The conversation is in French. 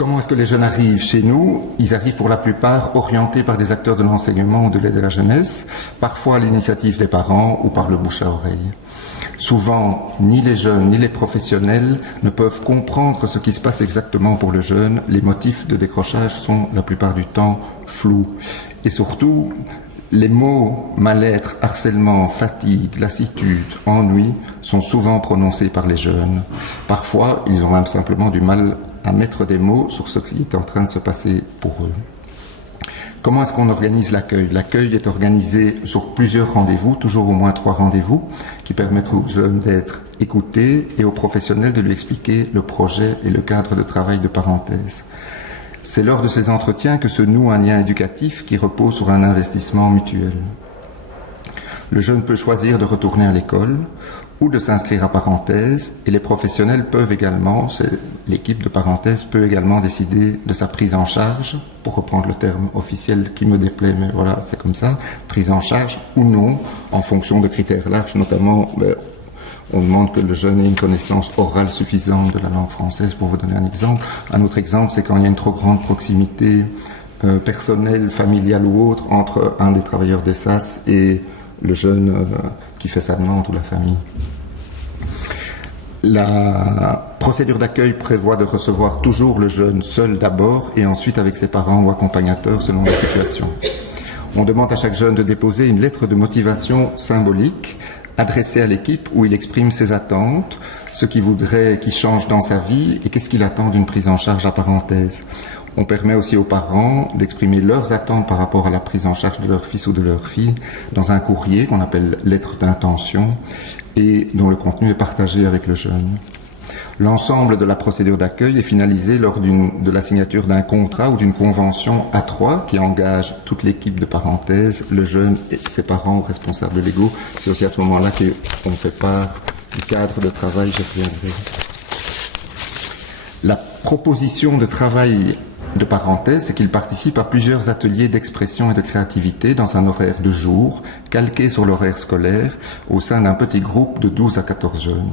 Comment est-ce que les jeunes arrivent chez nous? Ils arrivent pour la plupart orientés par des acteurs de l'enseignement ou de l'aide à la jeunesse, parfois à l'initiative des parents ou par le bouche à oreille. Souvent, ni les jeunes ni les professionnels ne peuvent comprendre ce qui se passe exactement pour le jeune. Les motifs de décrochage sont la plupart du temps flous. Et surtout, les mots mal-être, harcèlement, fatigue, lassitude, ennui sont souvent prononcés par les jeunes. Parfois, ils ont même simplement du mal à mettre des mots sur ce qui est en train de se passer pour eux. Comment est-ce qu'on organise l'accueil? L'accueil est organisé sur plusieurs rendez-vous, toujours au moins 3 rendez-vous, qui permettent aux jeunes d'être écoutés et aux professionnels de lui expliquer le projet et le cadre de travail de parenthèse. C'est lors de ces entretiens que se noue un lien éducatif qui repose sur un investissement mutuel. Le jeune peut choisir de retourner à l'école ou de s'inscrire à parenthèse, et les professionnels peuvent également, l'équipe de parenthèse peut également décider de sa prise en charge, pour reprendre le terme officiel qui me déplaît, mais voilà, c'est comme ça, prise en charge ou non, en fonction de critères larges, notamment, on demande que le jeune ait une connaissance orale suffisante de la langue française, pour vous donner un exemple. Un autre exemple, c'est quand il y a une trop grande proximité personnelle, familiale ou autre, entre un des travailleurs des SAS et le jeune qui fait sa demande ou la famille. La procédure d'accueil prévoit de recevoir toujours le jeune seul d'abord et ensuite avec ses parents ou accompagnateurs selon la situation. On demande à chaque jeune de déposer une lettre de motivation symbolique adressée à l'équipe où il exprime ses attentes, ce qu'il voudrait qu'il change dans sa vie et qu'est-ce qu'il attend d'une prise en charge à parenthèse. On permet aussi aux parents d'exprimer leurs attentes par rapport à la prise en charge de leur fils ou de leur fille dans un courrier qu'on appelle lettre d'intention et dont le contenu est partagé avec le jeune. L'ensemble de la procédure d'accueil est finalisé lors de la signature d'un contrat ou d'une convention A3 qui engage toute l'équipe de parenthèse, le jeune et ses parents ou responsables légaux. C'est aussi à ce moment-là qu'on fait part du cadre de travail, je reviendrai. La proposition de travail de parenthèse, c'est qu'il participe à plusieurs ateliers d'expression et de créativité dans un horaire de jour, calqué sur l'horaire scolaire, au sein d'un petit groupe de 12 à 14 jeunes.